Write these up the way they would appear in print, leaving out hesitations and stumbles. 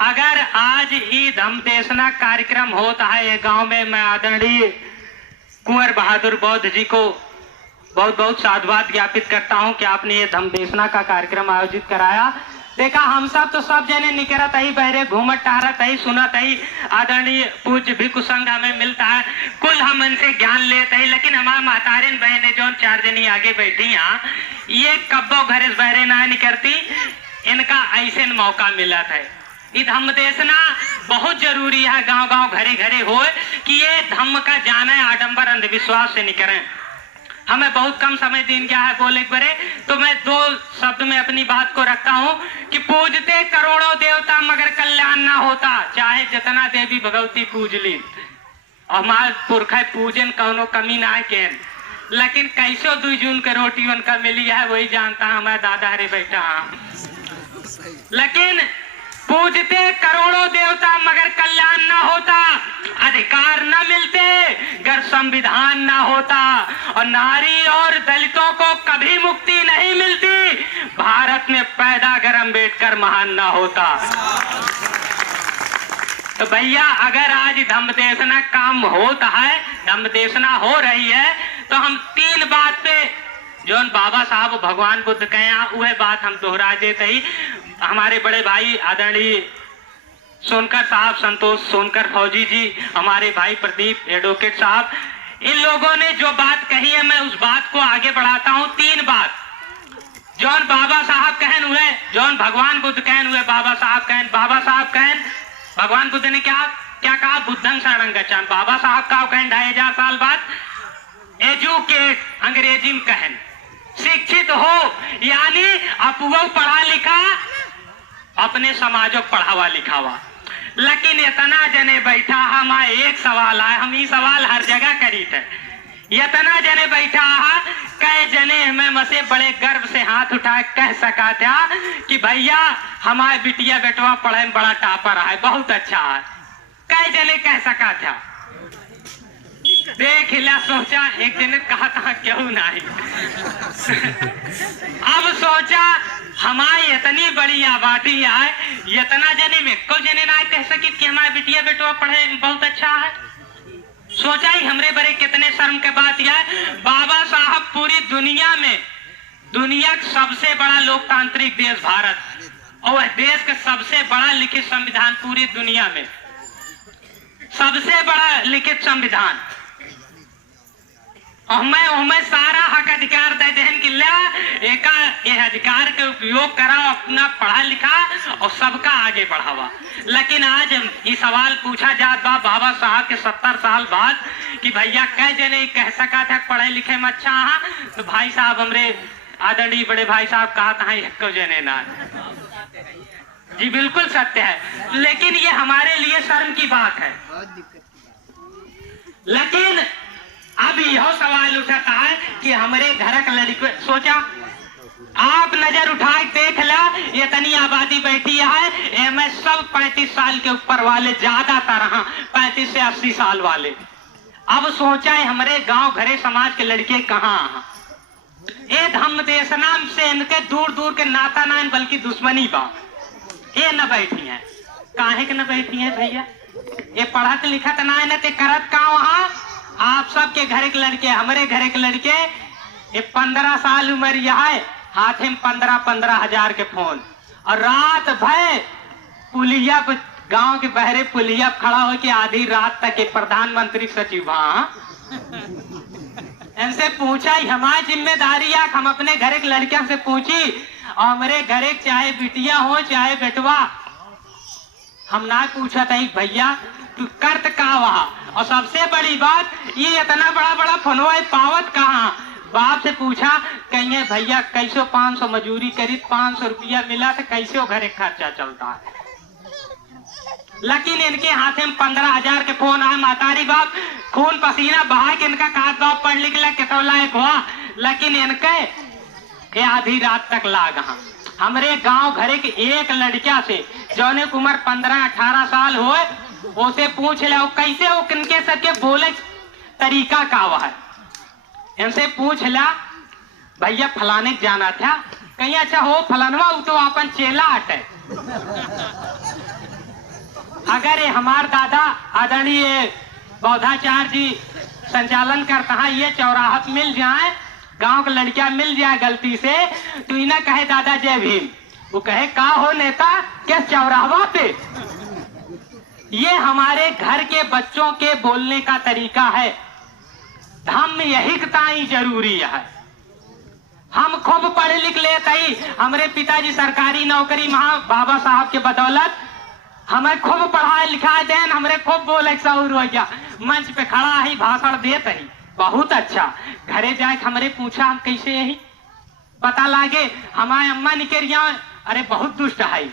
अगर आज ही धम्म देशना कार्यक्रम होता है ये गांव में, मैं आदरणीय कुंवर बहादुर बौद्ध जी को बहुत बहुत साधुवाद ज्ञापित करता हूं कि आपने ये धम्म देशना का कार्यक्रम आयोजित कराया। देखा हम सब तो सब जने निकरत ही बहरे घूमत टहरत ही सुनत ही, आदरणीय पूज्य भिक्षु संघ हमें मिलता है, कुल हम इनसे ज्ञान लेते हैं। लेकिन हमारे महतारिन बहने जो 4 जनी आगे बैठी यहाँ, ये कब्बो घरे बहरे ना निकरती, इनका ऐसे मौका मिला था। ये धम्म देशना बहुत जरूरी है, गांव गांव घरे घरे हो कि ये धम्म का जाने आडंबर अंधविश्वास से निकले। हमें बहुत कम समय दिन गया है बोले बरे, तो मैं 2 शब्द में अपनी बात को रखता हूं कि पूजते करोड़ों देवता मगर कल्याण ना होता, चाहे जितना देवी भगवती पूज ली। हमारे पुरखा पूजन कौनो कमी ना है केन, लेकिन कैसो 2 जून के रोटी उनका मिली है वही जानता है हमारे दादा हरे बेटा। लेकिन पूजते करोड़ों देवता मगर कल्याण ना होता, अधिकार न मिलते अगर संविधान ना होता, और नारी और दलितों को कभी मुक्ति नहीं मिलती भारत में पैदा अगर अम्बेडकर महान ना होता। तो भैया अगर आज धम्म देशना काम होता है, धम्म देशना हो रही है, तो हम 3 बात पे जो बाबा साहब भगवान बुद्ध कहे वह बात हम दोहरा देते ही। हमारे बड़े भाई आदरणीय सोनकर साहब, संतोष सोनकर फौजी जी, हमारे भाई प्रदीप एडवोकेट साहब, इन लोगों ने जो बात कही है मैं उस बात को आगे बढ़ाता हूं। 3 बात जौन बाबा साहब कहन हुए, जौन भगवान बुद्ध कहन हुए, बाबा साहब कहन भगवान बुद्ध ने क्या कहा, बुद्धं शरणं गच्छामि। बाबा साहब का कहन 2500 साल बाद, एजुकेट अंग्रेजी में कहन, शिक्षित हो, यानी अपुआ पढ़ा लिखा, अपने समाजों पढ़ावा लिखावा। लेकिन इतना जने बैठा हम एक सवाल है, हम ये सवाल हर जगह करी थे, इतना जने बैठा है, कई जने हमें मसे बड़े गर्व से हाथ उठा कह सका था कि भैया हमारे बिटिया बेटवा पढ़े में बड़ा टॉपर है, बहुत अच्छा है, कई जने कह सका था। देख लिया, सोचा एक दिन कहा था क्यों नहीं अब सोचा हमारी इतनी बड़ी आबादी है, इतना जने में को जने ना कह सकी कि हमारे बिटिया बेटवा पढ़े बहुत अच्छा है। सोचा ही हमरे बड़े कितने शर्म के बात यह है, बाबा साहब पूरी दुनिया में, दुनिया का सबसे बड़ा लोकतांत्रिक देश भारत, और वह देश का सबसे बड़ा लिखित संविधान पूरी दुनिया में, सबसे बड़ा लिखित संविधान, हमें सारा हक अधिकार दे देन कि ये अधिकार के उपयोग करा, अपना पढ़ा लिखा और सबका आगे बढ़ावा। लेकिन आज ये सवाल पूछा जात बा बाबा साहब के 70 साल बाद कि भैया कह जने कह सका था पढ़े लिखे में अच्छा है, तो भाई साहब हमरे आदरणीय बड़े भाई साहब कहा था एक जने ना। जी बिल्कुल सत्य है, लेकिन ये हमारे लिए शर्म की बात है। लेकिन अब यह सवाल उठाता है कि हमारे घर का लड़की, सोचा आप नजर उठा देख ला, इतनी आबादी बैठी है, मैं सब 35 साल के ऊपर वाले ज्यादातर 35 से 80 साल वाले। अब सोचा है हमारे गांव घरे समाज के लड़के कहाँ, ये धम्म देशना से इनके दूर दूर के नाता ना बल्कि दुश्मनी बा, ये न बैठी है। काहे के न बैठी है भैया, ये पढ़त लिखत ना है, ते करत का वहां आप सबके घर के लड़के, हमारे घर के लड़के, ये 15 साल उम्र यह है, हाथ में 15-15 हजार के फोन, और रात भर पुलिया गांव के बहरे पुलिया खड़ा हो के आधी रात तक एक प्रधानमंत्री सचिव, इनसे पूछा हमारी जिम्मेदारी है, हम अपने घर के लड़कियों से पूछी, और हमारे घर चाहे बिटिया हो चाहे बेटवा, हम ना पूछा था भैया तू करत का वहा। और सबसे बड़ी बात ये इतना बड़ा बड़ा फोनवा पावत कहाँ, बाप से पूछा कहीं भैया कैसे 500 मजूरी करी, 500 रुपया मिला तो कैसे घरे खर्चा चलता है। लेकिन इनके हाथ में 15 हजार के फोन आए, मातारी बाप खून पसीना बहा के इनका काट बाप पढ़ लिख ला कितो लायक हुआ, लेकिन इनके ये आधी रात तक लाग। हमारे गांव घरे के एक लड़किया से जौने की उम्र 15-18 साल हो, उसे पूछ ले कैसे हो किनके सके बोले तरीका का वह है, इनसे पूछ ला भैया फलाने जाना था, कहीं अच्छा हो फलानवा तो अपन चेला हटे अगर ये हमार दादा आदरणीय बौद्धाचार्य जी संचालन करता है, ये चौराहा मिल जाए, गांव का लड़कियां मिल जाए गलती से, तो इन्हें कहे दादा जय भीम, वो कहे का हो नेता किस चौराहा पे। ये हमारे घर के बच्चों के बोलने का तरीका है। धम्म यही ताई जरूरी है। हम खूब पढ़े लिख लेते ही, हमारे पिताजी सरकारी नौकरी महा बाबा साहब के बदौलत हमें खूब पढ़ाए लिखाए देन, हमारे खूब बोले सऊर हो गया, मंच पे खड़ा ही भाषण देते ही बहुत अच्छा। घरे जाए हमारे पूछा हम कैसे यही पता लागे, हमारे अम्मा निकरिया अरे बहुत दुष्ट है,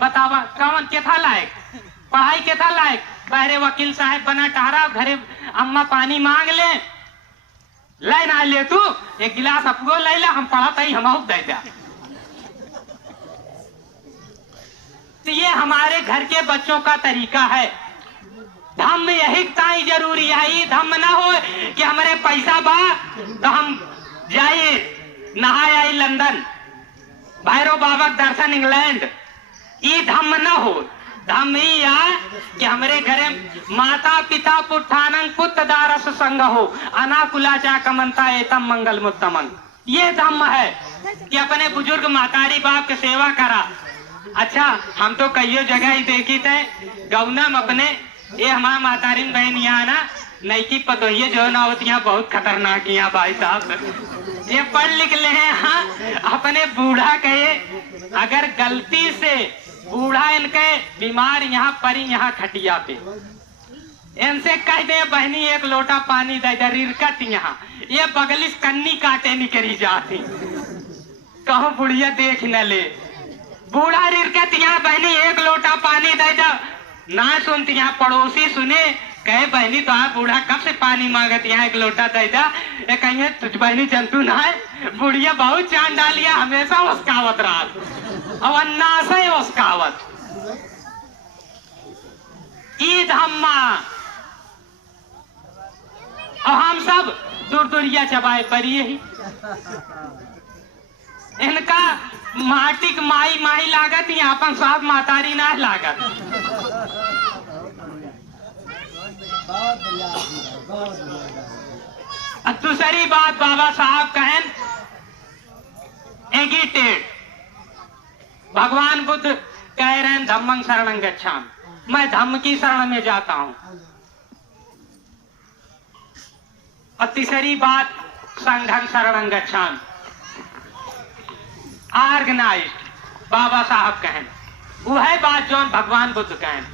बतावा कौन के था लायक, पढ़ाई के था लायक, बहरे वकील साहब बना टहरा, घरे अम्मा पानी मांग ले, ले ना ले तू एक गिलास अपगो ले ला, हम पढ़ाता ही हम दे दिया। तो ये हमारे घर के बच्चों का तरीका है। धम्म यही ताई जरूरी है। ये धम्म ना हो कि हमारे पैसा बा तो हम जाइए नहाए आई लंदन, भैरव बाबा दर्शन इंग्लैंड, ये धम्म ना हो। धम्म ही है कि हमारे घरे माता पिता पुठानंग पुत्र दारस संग हो, अनाकुला चा कमनता एतम मंगल मुत्तमंग। ये धम्म है कि अपने बुजुर्ग मातारी बाप की सेवा करा। अच्छा हम तो कईयों जगह ही देखी थे गौना में अपने, ये हमारा मातारी बहन यहाँ ना नैकी पतोहिए जो ना होती यहाँ बहुत खतरनाक यहाँ भाई साहब, ये पढ़ लिख ले हैं। हाँ अपने बूढ़ा कहे अगर गलती से बूढ़ा इनके बीमार यहाँ परी यहाँ खटिया पे, इनसे कह दे बहनी एक लोटा पानी दे दे, रिरकत यहाँ ये बगलिस कन्नी काटे निकली जाती, कहो बुढ़िया देख न ले, बूढ़ा रिरकत यहाँ बहनी एक लोटा पानी दे दो, ना सुनती यहाँ पड़ोसी सुने कहे बहनी तो आप बूढ़ा कब से पानी मांगत यहाँ एक लोटा दे दा, कहीं तुझ बहनी जंतु ना है, बुढ़िया बहुत चांद डालिया हमेशा उसकावत रहा और अन्ना से उसकावत। ईद हम्मा और हम सब दूर दूरिया चबाए परिए ही, इनका माटिक माई माही लागत ही अपन साहब मातारी ना लागत। दूसरी बात बाबा साहब कहन एगिटेड, भगवान बुद्ध कह रहे हैं धम्मं शरणं गच्छामि, मैं धम्म की शरण में जाता हूं। और तीसरी बात संघं शरणं गच्छामि, ऑर्गेनाइज्ड बाबा साहब कहें, वह बात जो भगवान बुद्ध कहें।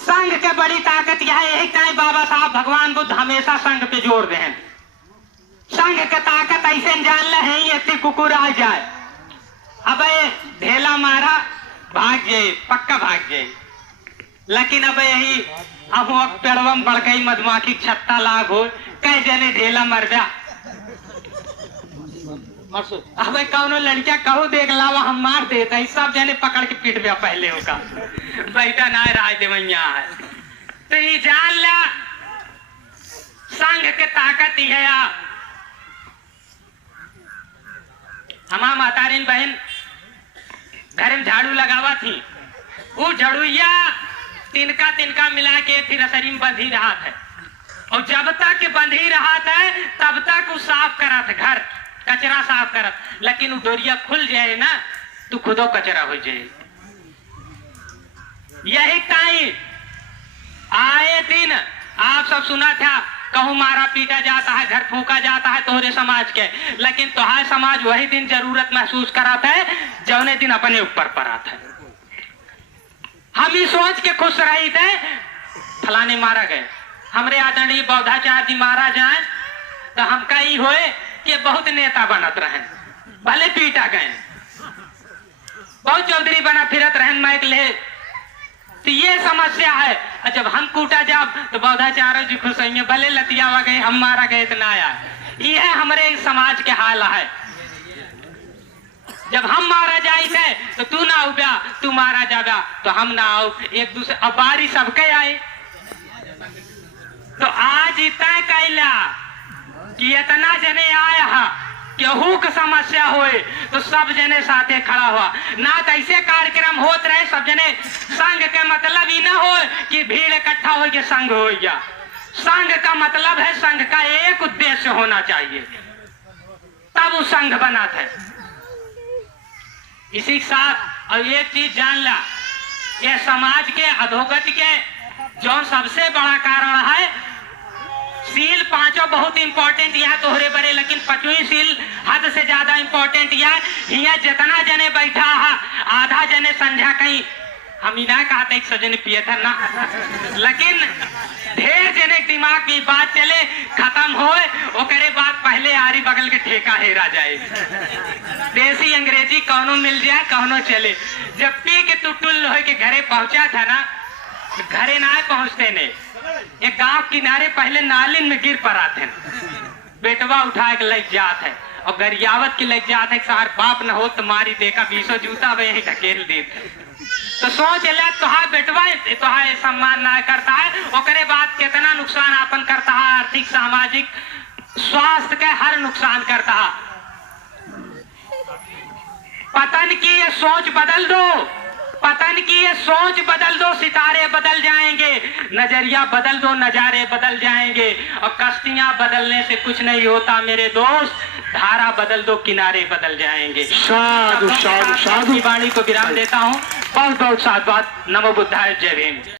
संघ के बड़ी ताकत यह है, एक टाइम बाबा साहब भगवान बुद्ध हमेशा संघ पे जोर दें। संघ के ताकत ऐसे जान ले है इतनी कुकुर आ जाए, अब ढेला मारा भाग जाए, पक्का भाग जाए, लेकिन अब यही अब पेड़वम बढ़ गई मधुमाखी छत्ता लाभ हो, कह जने ढेला मर जा। अब कौनो लड़किया कहो देख लावा हम मार देता, सब जने पकड़ के पीट गया पहले होगा बैठा ना राज देवैया है। तो ये जान ला संघ के ताकत ही है। हमारा मातारीन बहन घर में झाड़ू लगावा थी, वो झाड़ूया तिनका तिनका मिला के फिर असरी में बंधी रहा था, और जब तक बंधी रहा था तब तक वो साफ करा था, घर कचरा साफ करत, लेकिन वो डोरिया खुल जाए ना तो खुदो कचरा हो जाए। यही टाइम आए दिन आप सब सुना था कहूँ मारा पीटा जाता है, घर फूका जाता है तोहरे समाज के, लेकिन तोहार समाज वही दिन जरूरत महसूस कराता है जौने दिन अपने ऊपर पड़ाता है। हम ही सोच के खुश रही थे फलाने मारा गए, हमरे आदरणीय बौद्धाचार्य जी मारा जाए तो हम कही होए कि बहुत नेता बनत रहे, भले पीटा गए, बहुत चौधरी बना फिरत रहन माइक ले। तो ये समस्या है, जब हम कूटा जाब तो बौद्धाचार्य जी खुश होंगे, भले लतियावा गए हम मारा गए तो ना आया। ये हमारे समाज के हाल है, जब हम मारा जाए थे तो तू ना उब्या, तू मारा जाबा तो हम ना आओ, एक दूसरे अब बारी सबके आए। तो आज इतना कैला कि इतना जने आया है केहू के समस्या होए तो सब जने साथे खड़ा हुआ ना। तो ऐसे कार्यक्रम होत रहे सब जने संघ के मतलब ही ना हो कि भीड़ इकट्ठा हो के संघ हो गया। संघ का मतलब है संघ का एक उद्देश्य होना चाहिए, तब वो संघ बना था। इसी के साथ और एक चीज जान ला, ये समाज के अधोगति के जो सबसे बड़ा कारण है, सील पांचों बहुत इंपॉर्टेंट यह तोहरे बड़े, लेकिन पांचवी सील हद से ज्यादा इंपॉर्टेंट यह यहाँ जितना जने बैठा है आधा जने संझा कहीं हम ही ना कहते एक सजने पिए था ना, लेकिन ढेर जने दिमाग की बात चले खत्म होए ओकरे बाद पहले आरी बगल के ठेका हेरा जाए। देसी अंग्रेजी कौनो मिल जाए कौनो चले। जब पी के टुटुल हो के घरे पहुंचा था ना, घरे ना पहुंचते ने एक गांव किनारे पहले नालिन में गिर पड़ा थे, बेटवा उठा के लग जात है और गरियावत की लग जात है। सार बाप न हो तो मारी देखा 20 जूता वही ढकेल दे। तो सोच ले तुहार बेटवा तुहार सम्मान ना करता है, ओकरे बाद कितना नुकसान आपन करता है, आर्थिक सामाजिक स्वास्थ्य के हर नुकसान करता है। पतन की ये सोच बदल दो, पतन की ये सोच बदल दो, सितारे बदल जाएंगे, नजरिया बदल दो, नजारे बदल जाएंगे। और कश्तियां बदलने से कुछ नहीं होता मेरे दोस्त, धारा बदल दो, किनारे बदल जाएंगे। साधु साधु साधु वाणी को विराम देता हूँ। बहुत बहुत साधुवाद। नमो बुद्धाय, जय भीम।